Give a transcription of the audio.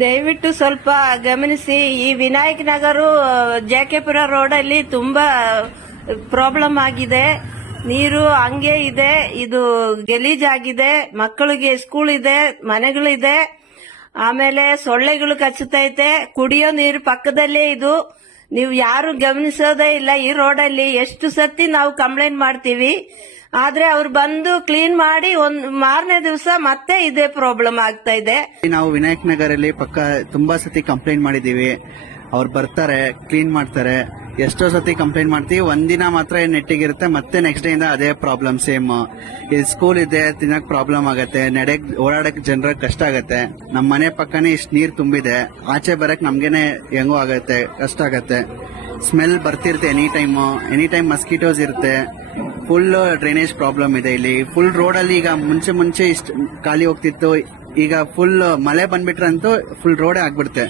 ದಯವಿಟ್ಟು ಸ್ವಲ್ಪ ಗಮನಿಸಿ. ಈ ವಿನಾಯಕ್ ನಗರ ಜೆಕೆಪುರ ರೋಡಲ್ಲಿ ತುಂಬಾ ಪ್ರಾಬ್ಲಮ್ ಆಗಿದೆ. ನೀರು ಹಂಗೆ ಇದೆ, ಇದು ಗಲೀಜಾಗಿದೆ. ಮಕ್ಕಳಿಗೆ ಸ್ಕೂಲ್ ಇದೆ, ಮನೆಗಳಿದೆ. ಆಮೇಲೆ ಸೊಳ್ಳೆಗಳು ಕಚ್ಚುತ್ತೈತೆ. ಕುಡಿಯೋ ನೀರು ಪಕ್ಕದಲ್ಲೇ ಇದು. ನೀವು ಯಾರು ಗಮನಿಸೋದೇ ಇಲ್ಲ. ಈ ರೋಡಲ್ಲಿ ಎಷ್ಟು ಸತಿ ನಾವು ಕಂಪ್ಲೇಂಟ್ ಮಾಡ್ತೀವಿ, ಆದ್ರೆ ಅವ್ರು ಬಂದು ಕ್ಲೀನ್ ಮಾಡಿ ಮಾರನೇ ದಿವಸ ಮತ್ತೆ ಇದೇ ಪ್ರಾಬ್ಲಮ್ ಆಗ್ತಾ ಇದೆ. ನಾವು ವಿನಾಯಕ್ ನಗರಲ್ಲಿ ಪಕ್ಕ ತುಂಬಾ ಸತಿ ಕಂಪ್ಲೇಂಟ್ ಮಾಡಿದೀವಿ. ಅವ್ರು ಬರ್ತಾರೆ, ಕ್ಲೀನ್ ಮಾಡ್ತಾರೆ. ಎಷ್ಟೋ ಸತಿ ಕಂಪ್ಲೇಂಟ್ ಮಾಡ್ತೀವಿ. ಒಂದಿನ ಮಾತ್ರ ನೆಟ್ಟಿಗಿರುತ್ತೆ, ಮತ್ತೆ ನೆಕ್ಸ್ಟ್ ಡೇ ಇಂದ ಅದೇ ಪ್ರಾಬ್ಲಮ್ ಸೇಮ್. ಈ ಸ್ಕೂಲ್ ಇದೆ, ತಿನ್ನಕ್ ಪ್ರಾಬ್ಲಮ್ ಆಗತ್ತೆ, ಓಡಾಡಕ್ ಜನರ ಕಷ್ಟ ಆಗತ್ತೆ. ನಮ್ ಮನೆ ಪಕ್ಕನೇ ಇಷ್ಟು ನೀರ್ ತುಂಬಿದೆ, ಆಚೆ ಬರಕ್ ನಮ್ಗೇನೆ ಹೆಂಗೋ ಆಗತ್ತೆ, ಕಷ್ಟ ಆಗತ್ತೆ. ಸ್ಮೆಲ್ ಬರ್ತಿರುತ್ತೆ ಎನಿ ಟೈಮ್ ಮಸ್ಕಿಟೋಸ್ ಇರುತ್ತೆ. ಫುಲ್ ಡ್ರೈನೇಜ್ ಪ್ರಾಬ್ಲಮ್ ಇದೆ ಇಲ್ಲಿ. ಫುಲ್ ರೋಡ್ ಅಲ್ಲಿ ಈಗ ಮುಂಚೆ ಇಷ್ಟು ಖಾಲಿ ಹೋಗ್ತಿತ್ತು, ಈಗ ಫುಲ್ ಮಳೆ ಬಂದ್ಬಿಟ್ರಂತೂ ಫುಲ್ ರೋಡೇ ಆಗ್ಬಿಡುತ್ತೆ.